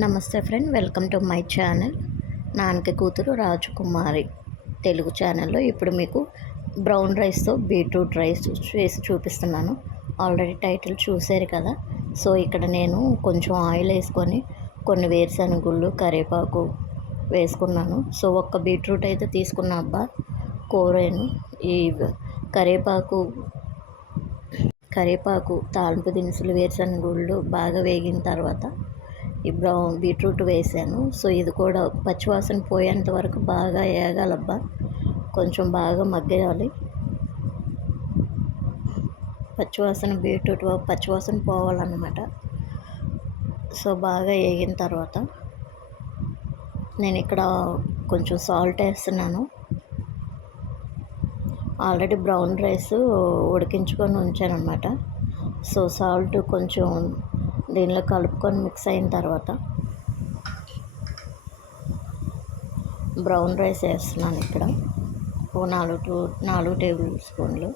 నమస్తే friend, welcome to my channel. నాన్నకి కూతురు రాజకుమారి తెలుగు ఛానల్లో ఇప్పుడు మీకు బ్రౌన్ రైస్తో బీట్రూట్ రైస్ చేసి చూపిస్తున్నాను. ఆల్రెడీ టైటిల్ చూసారు కదా. సో ఇక్కడ నేను కొంచెం ఆయిల్ వేసుకొని కొన్ని వేరుశనగుళ్ళు, కరివేపాకు వేసుకున్నాను. సో ఒక్క బీట్రూట్ అయితే తీసుకున్నా అబ్బా కూరేను. ఈ కరివేపాకు తాలింపు దినుసులు, వేరుశనగుళ్ళు బాగా వేగిన తర్వాత ఈ బీట్రూట్ వేసాను. సో ఇది కూడా పచ్చివాసన పోయేంత వరకు బాగా వేగాలబ్బా, కొంచెం బాగా మగ్గేయాలి. బీట్రూట్ పచ్చివాసన పోవాలన్నమాట. సో బాగా వేగిన తర్వాత నేను ఇక్కడ కొంచెం సాల్ట్ వేస్తున్నాను. ఆల్రెడీ బ్రౌన్ రైస్ ఉడికించుకొని ఉంచాను అనమాట. సో సాల్ట్ కొంచెం దీనిలో కలుపుకొని మిక్స్ అయిన తర్వాత బ్రౌన్ రైస్ వేస్తున్నాను. ఇక్కడ ఓ 4 టేబుల్ స్పూన్లు.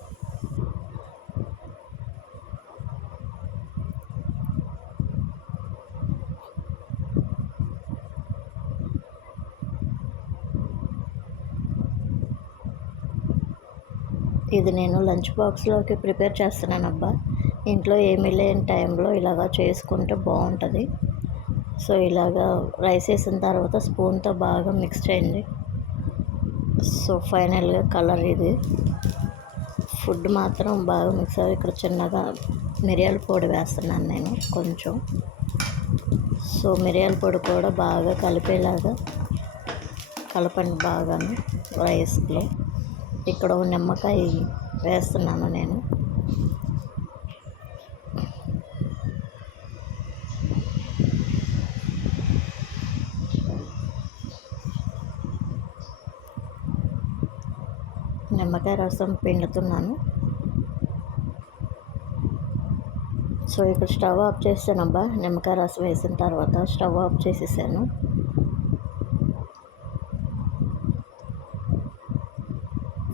ఇది నేను లంచ్ బాక్స్లోకి ప్రిపేర్ చేస్తున్నాను అబ్బా. ఇంట్లో ఏమీ లేని టైంలో ఇలాగా చేసుకుంటే బాగుంటుంది. సో ఇలాగా రైస్ వేసిన తర్వాత స్పూన్తో బాగా మిక్స్ చేయండి. సో ఫైనల్గా కలర్ ఇది. ఫుడ్ మాత్రం బాగా మిక్స్ అయ్యి ఇక్కడ చిన్నగా మిరియాల పొడి వేస్తున్నాను నేను కొంచెం. సో మిరియాల పొడి కూడా బాగా కలిపేలాగా కలపండి బాగాను రైస్లో. ఇక్కడ నిమ్మకాయ వేస్తున్నాను నేను. నిమ్మకాయ రసం పిండుతున్నాను. సో ఇక్కడ స్టవ్ ఆఫ్ చేసానబ్బా. నిమ్మకాయ రసం వేసిన తర్వాత స్టవ్ ఆఫ్ చేసేసాను.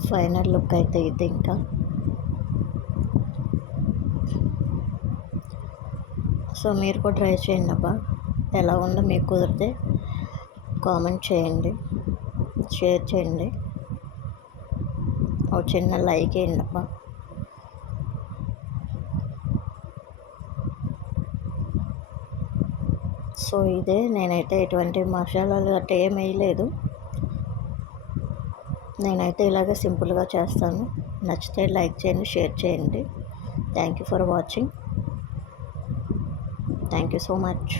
ఫైనల్ లుక్ అయితే ఇది. ఇంకా సో మీరు కూడా ట్రై చేయండి అబ్బా. ఎలా ఉందో మీకు కుదిరితే కామెంట్ చేయండి, షేర్ చేయండి, ఒక చిన్న లైక్ వేయండి అబ్బా. సో ఇదే, నేనైతే ఎటువంటి మసాలాలు గట్రా ఏం వేయలేదు. నేనైతే ఇలాగే సింపుల్గా చేస్తాను. నచ్చితే లైక్ చేయండి, షేర్ చేయండి. Thank you for watching. Thank you so much.